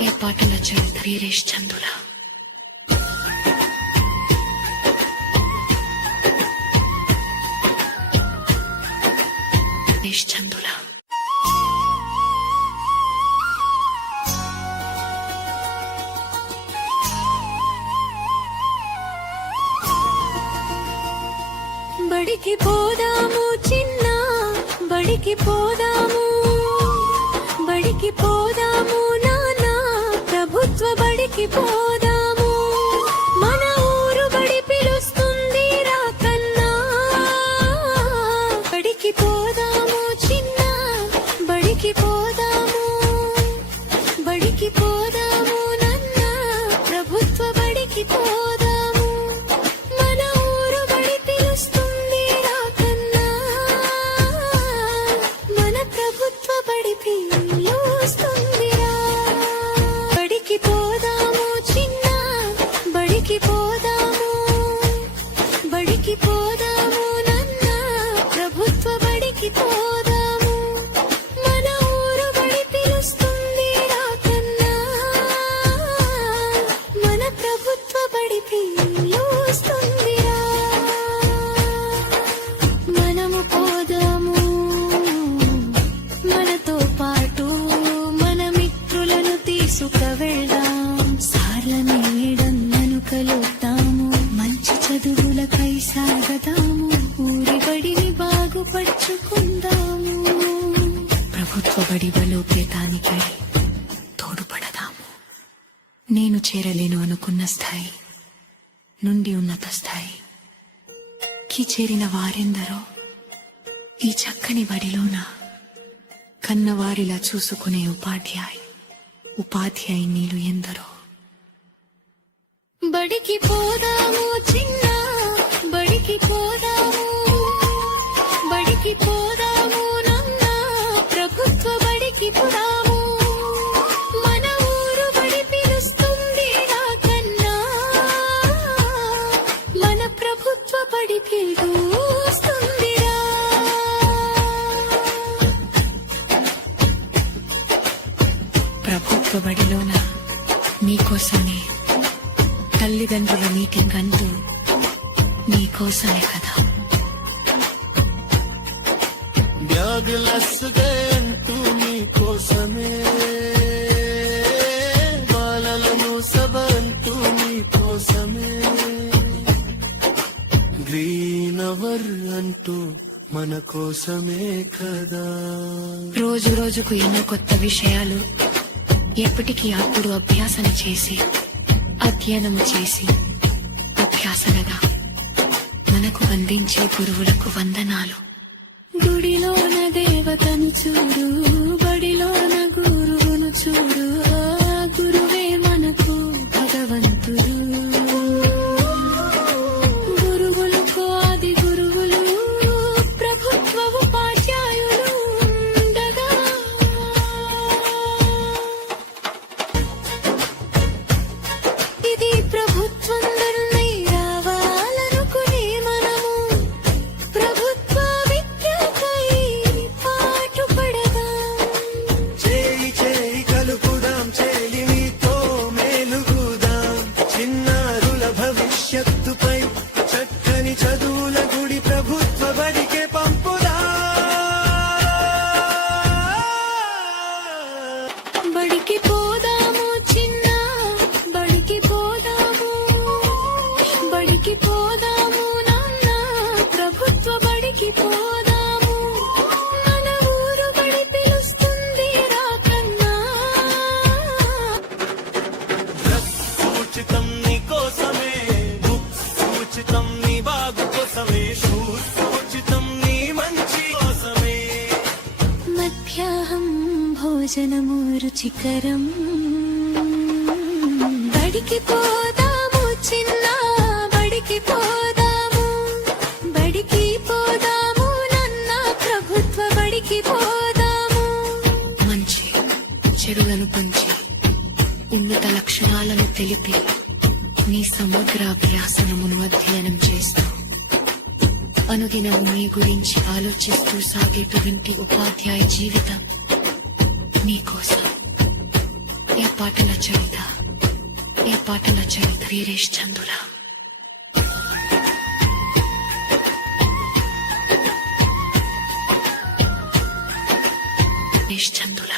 ఏ పాటల చరిత్ర వీరేష్ చందుల వీరేష్ చందుల బడికి పోదాము చిన్న బడికి పోదాము బడికి పోదాము నానా ప్రభుత్వ బడికి పోదాము మన ఊరు బడి పిలుస్తుంది రాకన్నా బడికి పోదాము చిన్న బడికి పోదాము బడికి పోదాము నాన్న ప్రభుత్వ బడికి పోదాము మన ఊరు బడి పిలుస్తుంది రాకన్నా మన ప్రభుత్వ బడి పిలుస్తుందిరా బడికి పోదాము చిన్న బడికి పోదాము బడికి పోదాము నాన్న ప్రభుత్వ బడికి పోదాము మన ఊరు బడి పిలుస్తుంది రాకన్నా మన ప్రభుత్వ బడి పిలుస్తుందిరా మనము పోదాము మనతో పాటు మన మిత్రులను తీసుకువెళ్దాం సార్ల నీడన్నను కలుద్దాము మంచి చదువులకై సాగదాము ఊరి బడిని బాగుపరుచుకుందాము ప్రభుత్వ బడి బలోపేతానికై తోడ్పడదాము నేను చేరలేను అనుకున్న స్థాయి నుండి ఉన్నత స్థాయికి చేరిన వారెందరో ఈ చక్కని బడిలోన కన్నవారిలా చూసుకునే ఉపాధ్యాయునీలు ఎందరో బడికి పోదాము చిన్న బడికి పోదాము బడికి పోదాము నాన్న ప్రభుత్వ బడికి పోదాము మన ఊరు బడి పిలుస్తుంది రాకన్నా మన ప్రభుత్వ బడి పిలుస్తుందిరా ప్రభుత్వ బడిలోన నీకోసమే తల్లిదండ్రుల మీటింగ్ అంటూ నీకోసమే కదా బ్యాగులస్సుగా అంటూ నీకోసమే బాలలను సభ అంటూ నీకోసమే గ్రీన్ అవర్ అంటూ మన కోసమే కదా రోజు రోజుకు ఎన్నో కొత్త విషయాలు ఎప్పటికీ అప్పుడు అధ్యయనము చేసి అభ్యాసనగా మనకు అందించే గురువులకు వందనాలు గుడిలోన దేవతను చూడు బడిలోన గురువును చూడు ఆ గురువే మనకు భగవంతుడు గురువులకు ఆది గురువులు ప్రభుత్వ ఉపాధ్యాయులు ఉండగా ఇది ప్రభుత్వం నుండి రావాలనుకునే మనము ప్రభుత్వ విద్యకై పాటుపడదాం చేయి చేయి కలుపుదాం చెలిమితో మేలుగుదాం చిన్నారుల భవిష్యత్తుపై చక్కని చదువుల గుడి ప్రభుత్వ బడికే పంపుదా బడికి పోదాము చిన్న బడికి పోదాము బడికి పోదాము నాన్న ప్రభుత్వ బడికి పోదాము మన ఊరు బడి పిలుస్తుంది రాకన్నా ఉచితం నీ కోసమే బుక్స్ ఉచితం నీ బాగు కోసమే షూస్ ఉచితం నీ మంచి కోసమే మధ్యాహ్నం భోజనము రుచికరం బడికి పోదాము చిన్న బడికి పోదాము బడికి పోదాము నాన్న ప్రభుత్వ బడికి పోదాము మంచి చెడులను పంచి ఉన్నత లక్షణాలను తెలిపి నీ సమగ్ర అభ్యాసనమును అధ్యయనం చేస్తూ అనుదినం నీ గురించి ఆలోచిస్తూ సాగేటువంటి ఉపాధ్యాయ జీవితం నీకోసం పాటల చరిత ఈ పాటల చరిత వీరేష్ చందుల వీరేష్ చందుల